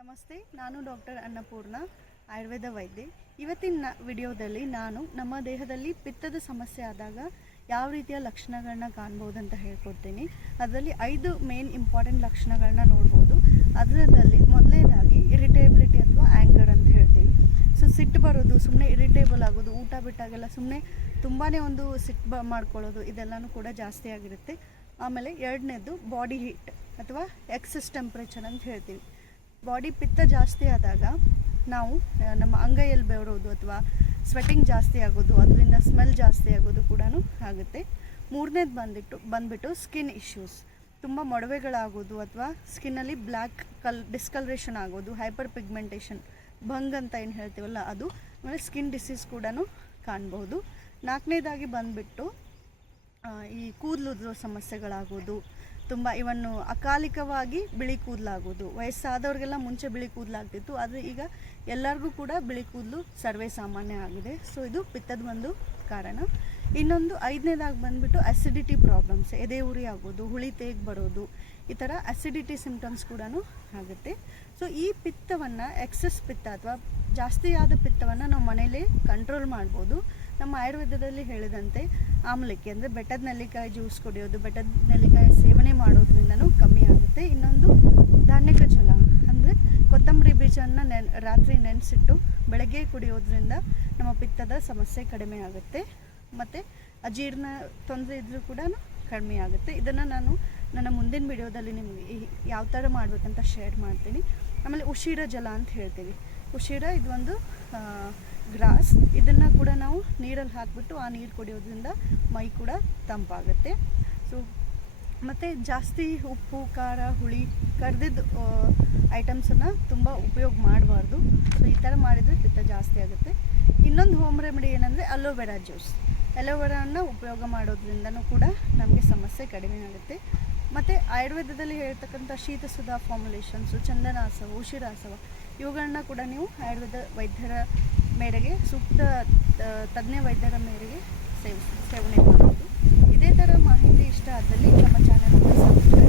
ನಮಸ್ತೆ, ನಾನು ಡಾಕ್ಟರ್ ಅನ್ನಪೂರ್ಣ, ಆಯುರ್ವೇದ ವೈದ್ಯೆ. ಇವತ್ತಿನ ವಿಡಿಯೋದಲ್ಲಿ ನಾನು ನಮ್ಮ ದೇಹದಲ್ಲಿ ಪಿತ್ತದ ಸಮಸ್ಯೆ ಆದಾಗ ಯಾವ ರೀತಿಯ ಲಕ್ಷಣಗಳನ್ನ ಕಾಣ್ಬೋದು ಅಂತ ಹೇಳ್ಕೊಡ್ತೀನಿ. ಅದರಲ್ಲಿ 5 ಮೇನ್ ಇಂಪಾರ್ಟೆಂಟ್ ಲಕ್ಷಣಗಳನ್ನ ನೋಡ್ಬೋದು. ಅದರಲ್ಲಿ ಮೊದಲನೇದಾಗಿ ಇರಿಟೇಬಿಲಿಟಿ ಅಥವಾ ಆ್ಯಂಗರ್ ಅಂತ ಹೇಳ್ತೀವಿ. ಸೊ ಸಿಟ್ಟು ಬರೋದು, ಸುಮ್ಮನೆ ಇರಿಟೇಬಲ್ ಆಗೋದು, ಊಟ ಬಿಟ್ಟಾಗೆಲ್ಲ ಸುಮ್ಮನೆ ತುಂಬಾ ಒಂದು ಸಿಟ್ಟು ಮಾಡ್ಕೊಳ್ಳೋದು, ಇದೆಲ್ಲನೂ ಕೂಡ ಜಾಸ್ತಿ ಆಗಿರುತ್ತೆ. ಆಮೇಲೆ ಎರಡನೇದು ಬಾಡಿ ಹೀಟ್ ಅಥವಾ ಎಕ್ಸಸ್ ಟೆಂಪ್ರೇಚರ್ ಅಂತ ಹೇಳ್ತೀವಿ. ಬಾಡಿ ಪಿತ್ತ ಜಾಸ್ತಿ ಆದಾಗ ನಾವು ನಮ್ಮ ಅಂಗೈಯಲ್ಲಿ ಬೆವರೋದು ಅಥವಾ ಸ್ವೆಟಿಂಗ್ ಜಾಸ್ತಿ ಆಗೋದು, ಅದರಿಂದ ಸ್ಮೆಲ್ ಜಾಸ್ತಿ ಆಗೋದು ಕೂಡ ಆಗುತ್ತೆ. ಮೂರನೇದು ಬಂದ್ಬಿಟ್ಟು ಸ್ಕಿನ್ ಇಶ್ಯೂಸ್, ತುಂಬ ಮೊಡವೆಗಳಾಗೋದು ಅಥವಾ ಸ್ಕಿನ್ನಲ್ಲಿ ಬ್ಲ್ಯಾಕ್ ಡಿಸ್ಕಲರೇಷನ್ ಆಗೋದು, ಹೈಪರ್ ಪಿಗ್ಮೆಂಟೇಷನ್, ಭಂಗ್ ಅಂತ ಏನು ಹೇಳ್ತೀವಲ್ಲ ಅದು, ಆಮೇಲೆ ಸ್ಕಿನ್ ಡಿಸೀಸ್ ಕೂಡ ಕಾಣ್ಬೋದು. ನಾಲ್ಕನೇದಾಗಿ ಬಂದ್ಬಿಟ್ಟು ಈ ಕೂದಲು ಸಮಸ್ಯೆಗಳಾಗೋದು, ತುಂಬ ಇವನ್ನು ಅಕಾಲಿಕವಾಗಿ ಬಿಳಿ ಕೂದಲಾಗೋದು. ವಯಸ್ಸಾದವ್ರಿಗೆಲ್ಲ ಮುಂಚೆ ಬಿಳಿ ಕೂದಲಾಗ್ತಿತ್ತು, ಆದರೆ ಈಗ ಎಲ್ಲರಿಗೂ ಕೂಡ ಬಿಳಿ ಕೂದಲು ಸರ್ವೇ ಸಾಮಾನ್ಯ ಆಗಿದೆ. ಸೊ ಇದು ಪಿತ್ತದ ಒಂದು ಕಾರಣ. ಇನ್ನೊಂದು 5ನೇದಾಗಿ ಬಂದ್ಬಿಟ್ಟು ಅಸಿಡಿಟಿ ಪ್ರಾಬ್ಲಮ್ಸ್, ಎದೆ ಉರಿ ಆಗೋದು, ಹುಳಿ ತೇಗ್ ಬರೋದು, ಈ ಥರ ಅಸಿಡಿಟಿ ಸಿಂಪ್ಟಮ್ಸ್ ಕೂಡ ಆಗುತ್ತೆ. ಸೊ ಈ ಪಿತ್ತವನ್ನು, ಎಕ್ಸಸ್ ಪಿತ್ತ ಅಥವಾ ಜಾಸ್ತಿಯಾದ ಪಿತ್ತವನ್ನು ನಾವು ಮನೇಲಿ ಕಂಟ್ರೋಲ್ ಮಾಡ್ಬೋದು. ನಮ್ಮ ಆಯುರ್ವೇದದಲ್ಲಿ ಹೇಳಿದಂತೆ ಆಮ್ಲಕ್ಕಿ ಅಂದರೆ ಬೆಟ್ಟದ ನೆಲ್ಲಿಕಾಯಿ ಜ್ಯೂಸ್ ಕುಡಿಯೋದು, ಬೆಟ್ಟದ ನೆಲ್ಲಿಕಾಯಿ ಸೇವನೆ ಮಾಡೋದ್ರಿಂದನೂ ಕಮ್ಮಿ ಆಗುತ್ತೆ. ಇನ್ನೊಂದು ಧಾನ್ಯಕ ಜಲ ಅಂದರೆ ಕೊತ್ತಂಬರಿ ಬೀಜವನ್ನು ರಾತ್ರಿ ನೆನೆಸಿಟ್ಟು ಬೆಳಗ್ಗೆ ಕುಡಿಯೋದ್ರಿಂದ ನಮ್ಮ ಪಿತ್ತದ ಸಮಸ್ಯೆ ಕಡಿಮೆ ಆಗುತ್ತೆ. ಮತ್ತು ಅಜೀರ್ಣ ತೊಂದರೆ ಇದ್ದರೂ ಕೂಡ ಕಡಿಮೆ ಆಗುತ್ತೆ. ಇದನ್ನು ನಾನು ನನ್ನ ಮುಂದಿನ ವಿಡಿಯೋದಲ್ಲಿ ನಿಮಗೆ ಯಾವ ಥರ ಮಾಡಬೇಕಂತ ಶೇರ್ ಮಾಡ್ತೀನಿ. ಆಮೇಲೆ ಉಶಿರ ಜಲ ಅಂತ ಹೇಳ್ತೀವಿ. ಉಶಿರ ಇದೊಂದು ಗ್ರಾಸ್, ಇದನ್ನು ಕೂಡ ನಾವು ನೀರಲ್ಲಿ ಹಾಕಿಬಿಟ್ಟು ಆ ನೀರು ಕುಡಿಯೋದ್ರಿಂದ ಮೈ ಕೂಡ ತಂಪಾಗುತ್ತೆ. ಸೊ ಮತ್ತು ಜಾಸ್ತಿ ಉಪ್ಪು, ಖಾರ, ಹುಳಿ, ಕರ್ದಿದ್ದು ಐಟಮ್ಸನ್ನು ತುಂಬ ಉಪಯೋಗ ಮಾಡಬಾರ್ದು. ಸೊ ಈ ಥರ ಮಾಡಿದರೆ ಪಿತ್ತ ಜಾಸ್ತಿ ಆಗುತ್ತೆ. ಇನ್ನೊಂದು ಹೋಮ್ ರೆಮಿಡಿ ಏನಂದರೆ ಅಲೋವೆರಾ ಜ್ಯೂಸ್. ಅಲೋವೆರಾವನ್ನು ಉಪಯೋಗ ಮಾಡೋದ್ರಿಂದನೂ ಕೂಡ ನಮಗೆ ಸಮಸ್ಯೆ ಕಡಿಮೆ ಆಗುತ್ತೆ. ಮತ್ತು ಆಯುರ್ವೇದದಲ್ಲಿ ಹೇಳ್ತಕ್ಕಂಥ ಶೀತಸುಧಾ ಫಾರ್ಮುಲೇಷನ್ಸು, ಚಂದನಾಸವ, ಉಶಿರಾಸವ, ಇವುಗಳನ್ನ ಕೂಡ ನೀವು ಆಯುರ್ವೇದ ವೈದ್ಯರ ಮೇರೆಗೆ, ಸೂಕ್ತ ತಜ್ಞ ವೈದ್ಯರ ಮೇರೆಗೆ ಸೇವನೆ ಮಾಡ್ಬೋದು. ಇದೇ ಥರ ಮಾಹಿತಿ ಇಷ್ಟ ಆದಲ್ಲಿ ನಮ್ಮ ಚಾನಲ್ನ ಸಬ್ಸ್ಕ್ರೈಬ್